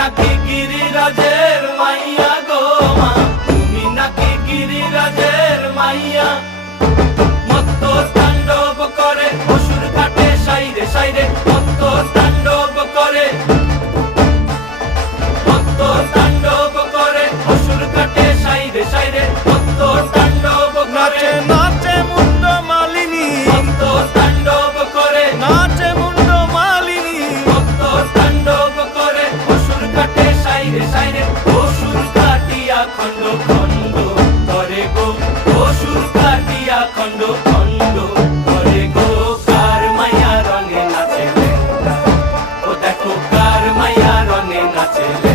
নাকি গিরিরাজের মাইয়া গো মা, তুমি নাকি গিরিরাজের মাইয়া। মত্ত তাণ্ডব করে অসুর কাটে সাইরে সাইরে, মত্ত তাণ্ডব করে, মত্ত তাণ্ডব করে অসুর কাটে সাইরে সাইরে, মত্ত তাণ্ডব করে। নাচে মুন্ড মালিনী, মত্ত তাণ্ডব করে, নাচে মুন্ড মালিনী, মত্ত তাণ্ডব করে অসুর কাটে সাইরে সাইরে, অসুর কাটিয়া খণ্ড খণ্ড করে গো, অসুর কাটিয়া খণ্ড খণ্ড করে গো। কার মায়া রঙে নাচে লেঙ্গা, ও দেখো কার মায়া রঙে নাচে লেঙ্গা।